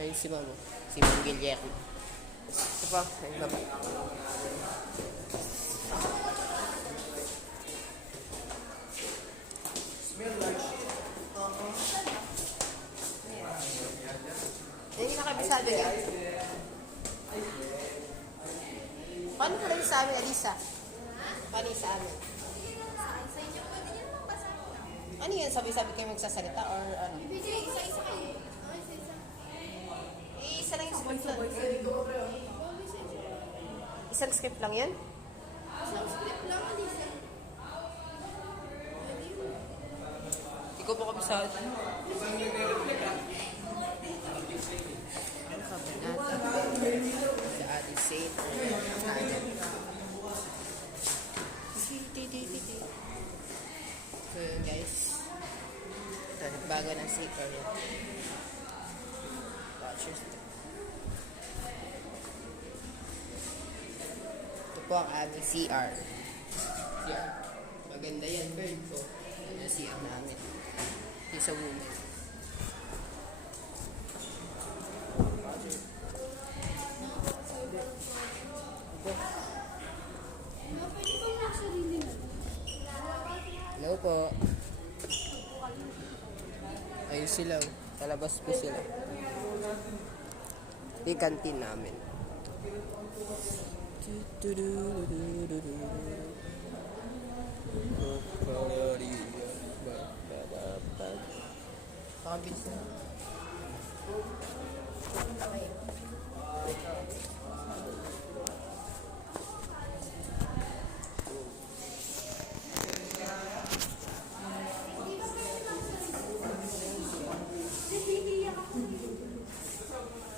Ayun si Mamo. Si Mang Guillermo. Ito pa, ayun baba. Hindi nakabisado niya. Paano ka rin sa amin, Alisa? Paano yung sa amin? Ano yan? Sabi-sabi kayo magsasalita or ano? Isa-isa kayo. Isa lang yung script lang. Isang script lang yan? Isang script lang, Alisa. Hindi ko pa kabisado. Ano ka ba natin? Sa ating safe. So yun guys. So nagbago ng sticker yun. Watchers. Ito po ang aming CR. CR. Maganda yan, bird ko. Yan yung CR namin. Yung sa woman. Pwede bang nagsarili na? Hello po. Ayun sila. Talabas po sila. Yung kantin namin. Pakabit na.